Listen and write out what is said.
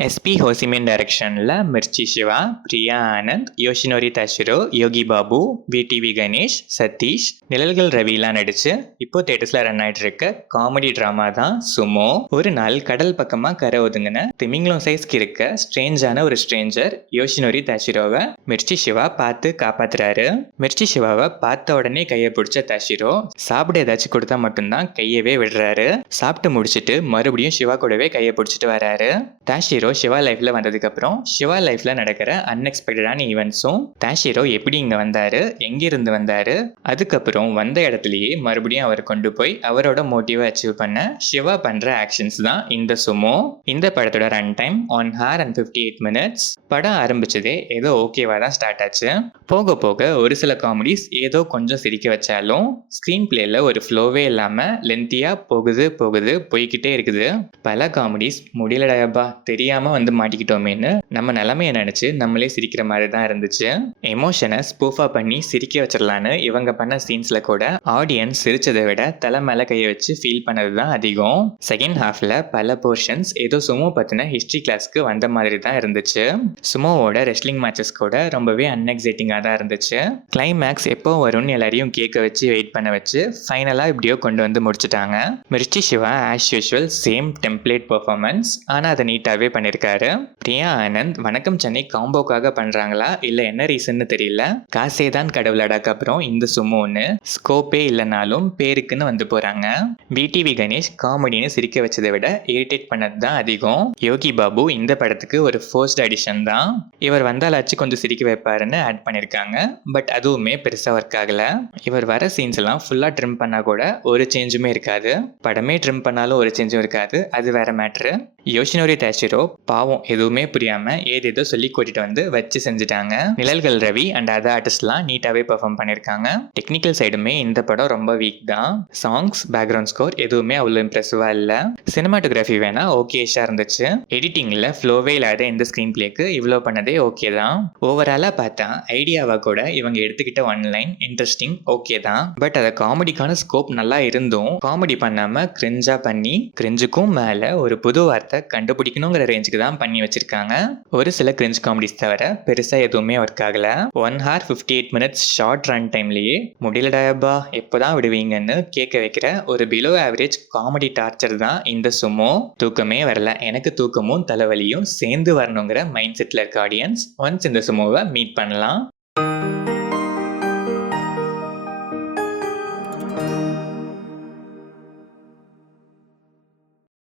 SP Ho Chi Minh டைரக்ஷனில் Mirchi Siva, Priya Anand, Yoshinori தஷிரோ, Yogi Babu, VTV Ganesh, Satish, நிழல்கள் ரவிலாம் நடிச்சு இப்போ தேட்டர்ஸில் ரன் ஆகிட்டு இருக்க காமெடி ட்ராமா தான் சுமோ. ஒரு நாள் கடல் பக்கமாக கரை ஒதுங்கின திமிங்கலம் சைஸ்க்கு இருக்க ஸ்ட்ரேஞ்சான ஒரு ஸ்ட்ரேஞ்சர் யோஷினோரி தஷிரோவை மிர்ச்சி சிவா பார்த்து காப்பாத்துறாரு. மிர்ச்சி சிவாவை பார்த்த உடனே கையை பிடிச்ச தஷிரோ சாப்பிட ஏதாச்சும் கொடுத்தா மட்டும்தான் கையவே விடுறாரு. சாப்பிட்டு முடிச்சுட்டு மறுபடியும் சிவா கூடவே கையை பிடிச்சிட்டு வராரு. தாஷிரோ சிவா லைஃப்ல வந்ததுக்கு அப்புறம் சிவா லைஃப்ல நடக்கிற அன்எக்ஸ்பெக்டடான ஈவெண்ட்ஸும், தாஷிரோ எப்படி இங்க வந்தாரு, எங்கிருந்து வந்தாரு, அதுக்கப்புறம் வந்த இடத்துலயே மறுபடியும் அவர் கொண்டு போய் அவரோட மோட்டிவை அச்சீவ் பண்ண சிவா பண்ற ஆக்ஷன்ஸ் தான் இந்த சுமோ. இந்த படத்தோட run time 1 hour and 58 minutes. படம் ஆரம்பிச்சதே ஏதோ ஓகேவா தான் ஸ்டார்ட் ஆச்சு. போக போக ஒரு சில காமெடிஸ் ஏதோ கொஞ்சம் சிரிக்க வச்சாலும் ஸ்க்ரீன் பிளேல ஒரு ஃப்ளோவே இல்லாம லென்த்தியா போகுது போய்கிட்டே இருக்குது. பல காமெடிஸ் முடியலடாயப்பா தெரியாம வந்து மாட்டிக்கிட்டோமேன்னு நம்ம நிலைமையை நினைச்சு நம்மளே சிரிக்கிற மாதிரி தான் இருந்துச்சு. எமோஷனை ஸ்பூஃபா பண்ணி சிரிக்க வச்சிடலான்னு இவங்க பண்ண சீன்ஸ்ல கூட ஆடியன்ஸ் சிரிச்சதை விட தலை மேல கையை வச்சு ஃபீல் பண்ணது தான் அதிகம். செகண்ட் ஹாஃப்ல பல போர்ஷன்ஸ் ஏதோ சுமோ பத்தின ஹிஸ்டரி கிளாஸ்க்கு வந்த மாதிரி தான் இருந்துச்சு. சுமோவோட ரெஸ்லிங் மேட்சஸ் கூட ரொம்பவே அன்எக்ஸைட்டிங்கா தான் இருந்துச்சு. கிளைமேக்ஸ் எப்போ வரும்னு எல்லாரையும் கேட்க வச்சு வெயிட் பண்ண வச்சு ஃபைனலா இப்படியோ கொண்டு வந்து முடிச்சுட்டாங்க. Mirchi Siva as usual same template performance, ஆனா அதை நீட்டாவே பண்ணிருக்காரு. பிரியா ஆனந்த் வணக்கம் சென்னை காம்போக்காக பண்றாங்களா இல்ல என்ன ரீசன்னு தெரியல. காசே தான் கடவுளடாக்கு அப்புறம் இந்த சுமோன்னு ஸ்கோப்பே இல்லைனாலும் பேருக்குன்னு வந்து போறாங்க. விடிவி கணேஷ் காமெடின்னு சிரிக்க வச்சதை விட இரிட்டேட் பண்ணது தான் அதிகம். யோகி பாபு இந்த படத்துக்கு ஒரு ஃபர்ஸ்ட் அடிஷன் தான். இவர் வந்தாலாச்சு கொஞ்சம் சிரிக்க வைப்பாருன்னு ஆட் பண்ணிருக்காங்க. பட் அதுவுமே பெருசா ஒர்க் ஆகல. இவர் வர சீன்ஸ் எல்லாம் ஃபுல்லா ட்ரிம் பண்ணா கூட ஒரு சேஞ்சுமே இருக்காது. படமே ட்ரிம் பண்ணாலும் ஒரு சேஞ்சும் இருக்காது. அது வேற மேட்ரு. யோஷினோரி தாஷிரோ பாவம் எதுவுமே புரியாம ஏதேதோ சொல்லி கூட்டிட்டு வந்து வச்சு செஞ்சுட்டாங்க. நிழல்கள் ரவி அண்ட் அதர் ஆர்டிஸ்ட்லாம் நீட்டாவே பெர்ஃபார்ம் பண்ணிருக்காங்க. டெக்னிக்கல் சைடுமே இந்த படம் ரொம்ப வீக் தான். சாங்ஸ், பேக்ரவுண்ட் ஸ்கோர் எதுவுமே அவ்வளோ இம்ப்ரெசிவா இல்ல. சினிமாட்டோகிராஃபி வேணா ஓகேஷா இருந்துச்சு. எடிட்டிங்ல ஃப்ளோவே இல்லாத இந்த ஸ்கிரீன் பிளேக்கு இவ்வளோ பண்ணதே ஓகே தான். ஓவராலா பார்த்தா ஐடியாவா கூட இவங்க எடுத்துக்கிட்ட ஒன் லைன் இன்ட்ரெஸ்டிங் ஓகே தான். பட் அதை காமெடிக்கான ஸ்கோப் நல்லா இருந்தும் காமெடி பண்ணாம கிரிஞ்சா பண்ணி கிரிஞ்சுக்கும் மேல ஒரு புது வார்த்தை கண்டுபிடிக்கணுங்கிற ரேஞ்சுக்கு தான் பண்ணி வச்சிருக்காங்க. ஒரு சில கிரிஞ்ச் காமெடிஸ் தவிர பெருசா எதுவுமே ஒர்க் ஆகல. 1 hour 58 minutes ஷார்ட் ரன் டைம்லயே முடியலடாயப்பா எப்போதான் விடுவீங்கன்னு கேட்க வைக்கிற ஒரு பிலோ ஆவரேஜ் காமெடி டார்ச்சர் தான் இந்த சுமோ. தூக்கமே வரல. எனக்கு தூக்கமும் தலைவலியும் சேர்ந்து வரணுங்கிற மைண்ட் செட்ல இருக்க ஆடியன்ஸ் ஒன்ஸ் இந்த சுமோவை மீட் பண்ணலாம்.